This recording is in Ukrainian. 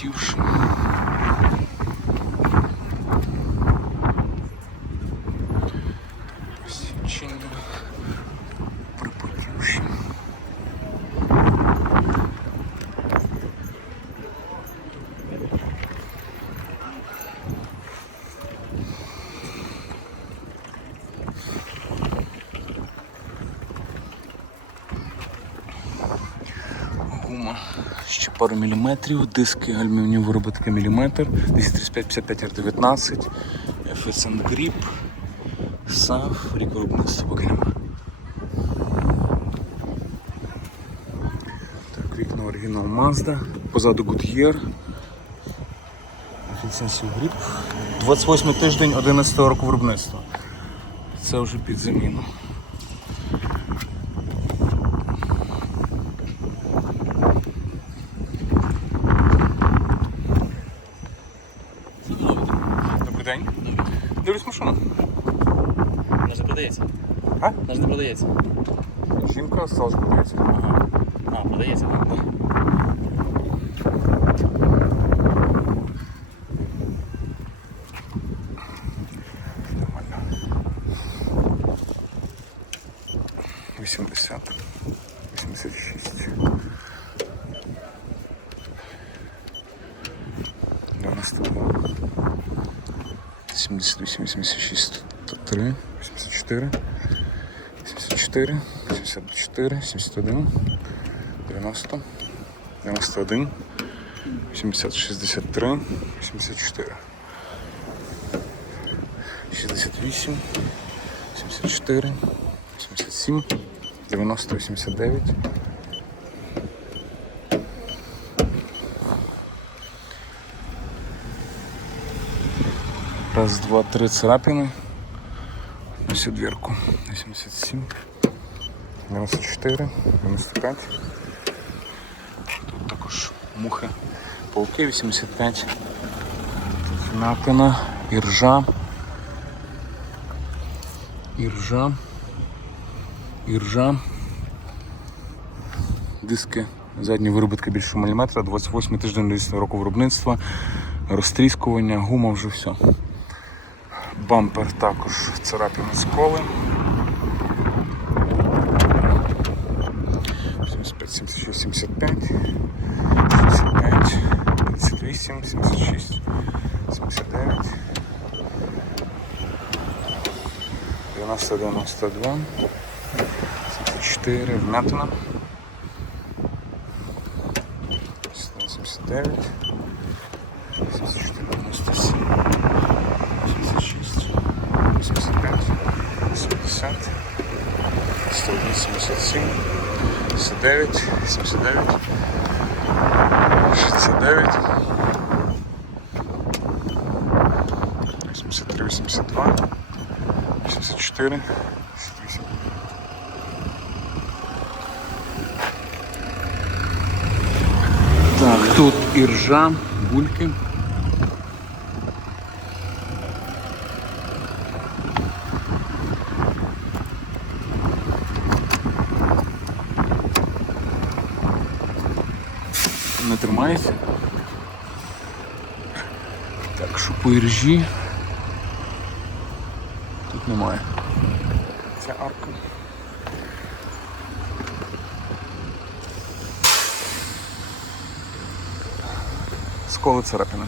пропотівши. Посічення. Пропотівши. Гума Ще пару міліметрів, диски гальмівні виробітки міліметр, 235 55 R19, FSN Grip, SAF, рік виробництва поки нема. Так, вікно оригінал Mazda, позаду Goodyear. Efficiency Grip. 28 тиждень 11 року виробництва. Це вже під заміну. Дивлюсь машину. Вона ж не продається. А? Вона ж не продається. Жінка стала продається. Ага. А, продається. Нормально. 80. 86. 92. 78, 86, 3, 84, 74, 74, 71, 90, 91, 80, 63, 84. 68, 74, 87, 90, 89. Раз, два, три царапины на всю дверку. 87, 94, 95. Тут також мухи, пауки 85. Тут вмятина, іржа. Іржа. Іржа. Диски задні виробітки більше міліметра, 28 тиждень 10 року виробництва, розтріскування, гума вже все. Бампер також царапіни сколи. 75, 76, 75, 75, 58, 76, 79. 90, 92, 74, вмятина. 79, 74, 97, 70, 101, 77, 79, 79, 69, 83, 82, 84, 88. Так, тут іржа, бульки. Не тримається. Так, що по іржі. Тут немає. Це арка. Сколи царапина.